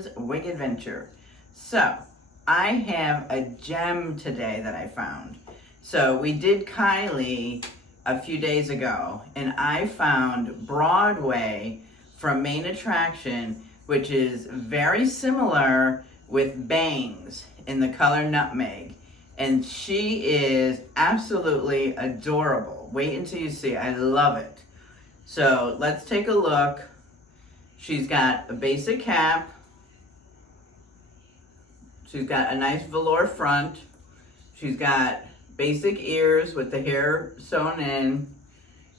Kim's Wig Adventure. So, I have a gem today that I found. So, we did Kylie a few days ago, and I found Broadway from Main Attraction, which is very similar with bangs in the color Nutmeg. And she is absolutely adorable. Wait until you see, I love it. So let's take a look. She's got a basic cap. She's got a nice velour front. She's got basic ears with the hair sewn in.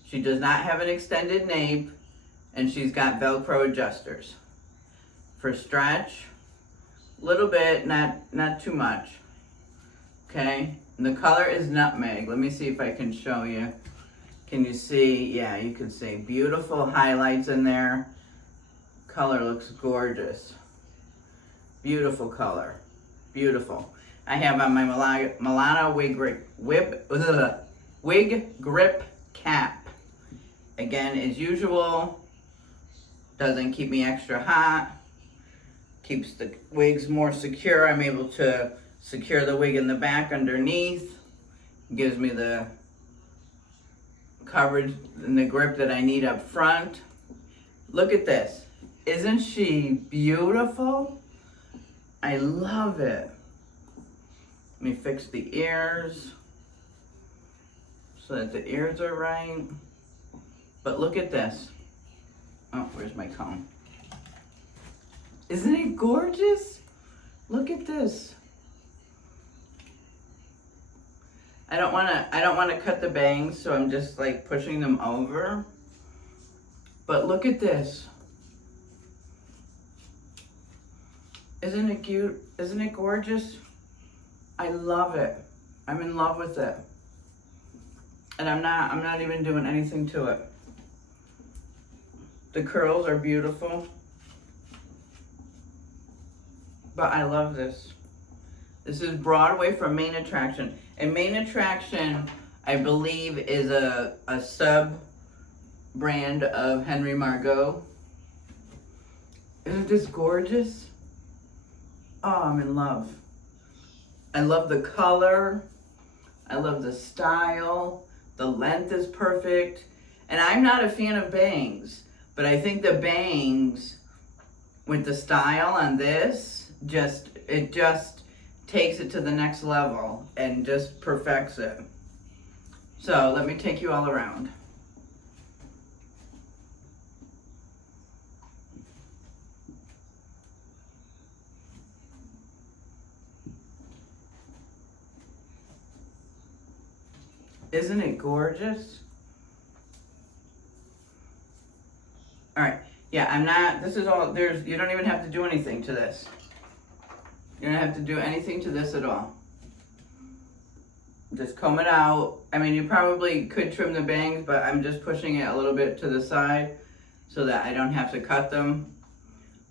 She does not have an extended nape, and she's got Velcro adjusters. For stretch, a little bit, not too much. Okay, and the color is Nutmeg. Let me see if I can show you. Can you see? Yeah, you can see beautiful highlights in there. Color looks gorgeous. Beautiful color, beautiful. I have on my Milano wig grip cap. Again, as usual, doesn't keep me extra hot. Keeps the wigs more secure. I'm able to secure the wig in the back underneath. Gives me the coverage and the grip that I need up front. Look at this. Isn't she beautiful? I love it. Let me fix the ears so that the ears are right. But look at this. Oh, where's my comb? Isn't it gorgeous? Look at this. I don't want to cut the bangs, so I'm just like pushing them over. But look at this. Isn't it cute? Isn't it gorgeous? I love it. I'm in love with it. And I'm not even doing anything to it. The curls are beautiful. But I love this. This is Broadway from Main Attraction. And Main Attraction, I believe, is a sub brand of Henry Margot. Isn't this gorgeous? Oh, I'm in love. I love the color. I love the style. The length is perfect. And I'm not a fan of bangs, but I think the bangs with the style on this, it just takes it to the next level and just perfects it. So let me take you all around. Isn't it gorgeous? All right, yeah, this is all, you don't even have to do anything to this. You don't have to do anything to this at all. Just comb it out. I mean, you probably could trim the bangs, but I'm just pushing it a little bit to the side so that I don't have to cut them,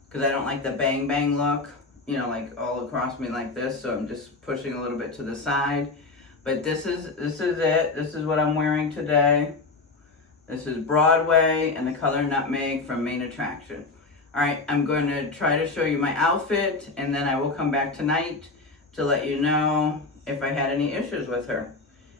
because I don't like the bang bang look, you know, like all across me like this. So I'm just pushing a little bit to the side. But this is it. This is what I'm wearing today. This is Broadway and the color Nutmeg from Main Attraction. All right, I'm going to try to show you my outfit, and then I will come back tonight to let you know if I had any issues with her.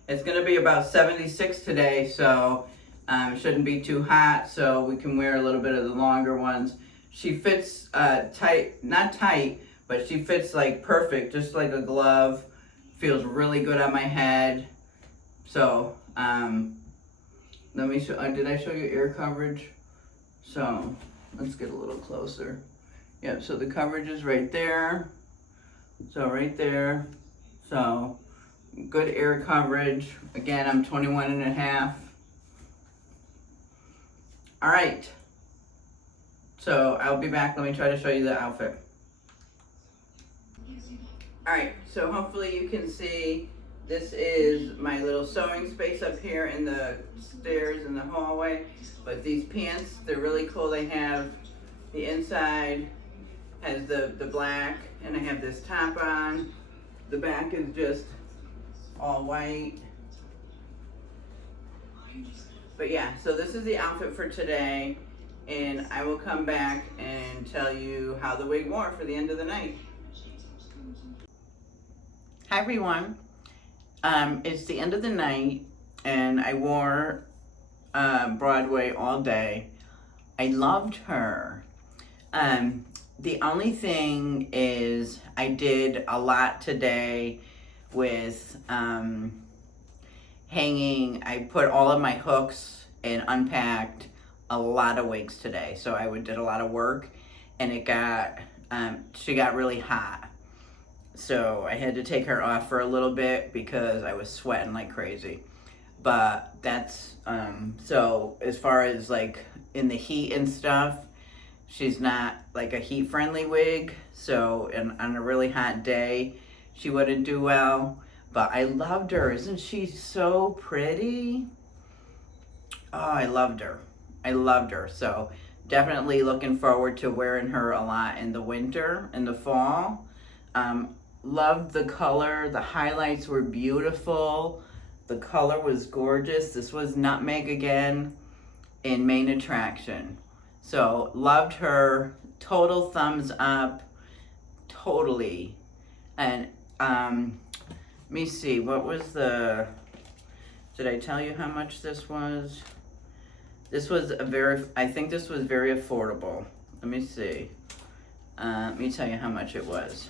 It's going to be about 76 today, so it shouldn't be too hot, so we can wear a little bit of the longer ones. She fits tight, not tight, but she fits like perfect, just like a glove. Feels really good on my head. So, let me show, did I show you ear coverage? So, let's get a little closer. Yep, so the coverage is right there. So right there. So, good ear coverage. Again, I'm 21.5. All right. So, I'll be back. Let me try to show you the outfit. All right, so hopefully you can see this is my little sewing space up here in the stairs in the hallway. But these pants, they're really cool. They have the inside has the black, and I have this top on. The back is just all white. But yeah, so this is the outfit for today. and I will come back and tell you how the wig wore for the end of the night. Hi everyone. It's the end of the night, and I wore Broadway all day. I loved her. The only thing is I did a lot today with hanging. I put all of my hooks and unpacked a lot of wigs today. So I did a lot of work, and it got, she got really hot. So I had to take her off for a little bit because I was sweating like crazy. But that's, so as far as like in the heat and stuff, she's not like a heat friendly wig. So on a really hot day, she wouldn't do well. But I loved her. Isn't she so pretty? Oh, I loved her. I loved her. So definitely looking forward to wearing her a lot in the winter, in the fall. Loved the color. The highlights were beautiful. The color was gorgeous. This was Nutmeg again in Main Attraction. So loved her. Total thumbs up. Totally. And let me see, what was the, did I tell you how much this was? This was I think this was very affordable. Let me see. Let me tell you how much it was.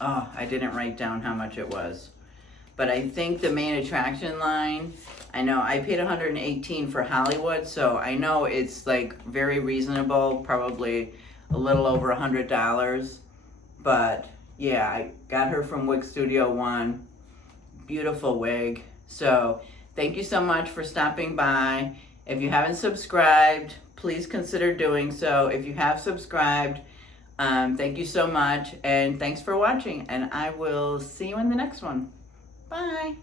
Oh, I didn't write down how much it was. But I think the Main Attraction line, I know I paid $118 for Hollywood, so I know it's like very reasonable, probably a little over $100. But yeah, I got her from Wig Studio One. Beautiful wig. So thank you so much for stopping by. If you haven't subscribed, please consider doing so. If you have subscribed, thank you so much, and thanks for watching, and I will see you in the next one. Bye.